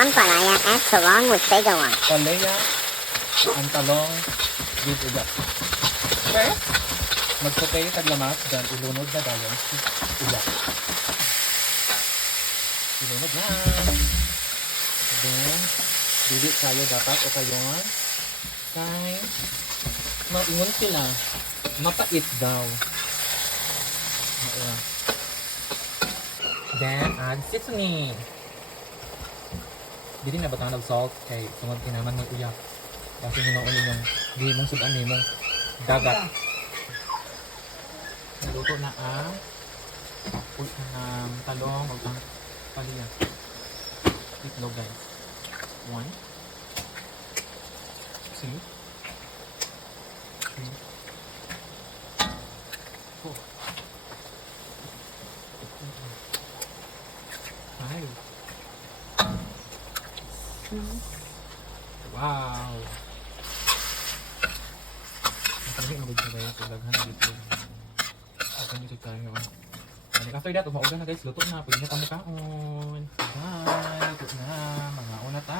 ampalaya at talong with bagawan. Palaya, ang talong, with ugat. First, magsutay taglamas, then ilunod na dayon si ugat. Ilunod na. Then, dili kayo dapat o kayon. Kay, maingon sila, mapait daw. Oo. Then, add seasoning. Dili na batang ng salt kay tungod kinaman mo uyak. Kasi hinuon yung di mong sudan ni mong dagat. Naluto na ang talong o ang palaya. Itlog guys. 1 2 3 4 5. Wow! Ang ang good guys. Laghan na dito. Ako nyo tayo. After that, umauga na guys. Luto na. Pwede na tayo kaon. Bye! Luto na. Mga una ta.